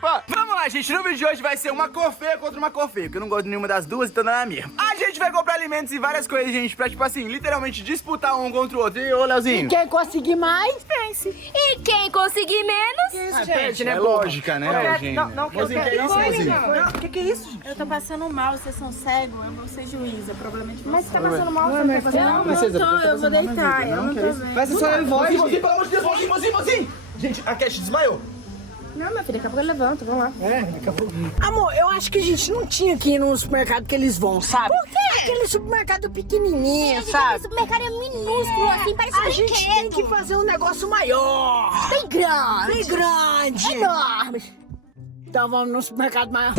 participar. Vamos lá, gente. No vídeo de hoje vai ser uma cor feia contra uma cor feia, porque eu não gosto de nenhuma das duas, então não é a minha. A gente vai comprar alimentos e várias coisas, gente, pra, tipo assim, literalmente disputar um contra o outro. E ô, Leozinho? Quem conseguir mais, vence. E quem conseguir menos? Gente, É lógica, né, Eugênio? não, Mozinho, que é isso, Mozinho? O que é isso, gente? Eu tô passando mal, vocês são cegos, eu vou ser juíza, provavelmente Mas você. você tá passando mal, você não tá passando mal? Princesa, Não, eu vou deitar, eu não tô vendo. Vai ser só eu e voz. Mozinho, pelo amor de Deus, Mozinho. Gente, a Cash desmaiou. Não, minha filha, daqui a pouco eu levanto, vamos lá. Daqui a pouco. Amor, eu acho que a gente não tinha que ir no supermercado que eles vão, sabe? Por quê? Aquele supermercado pequenininho, sabe? Esse supermercado é minúsculo, assim, parece um A gente tem brinquedo. que fazer um negócio maior. Bem grande. Bem grande. Enorme. Então vamos no supermercado maior.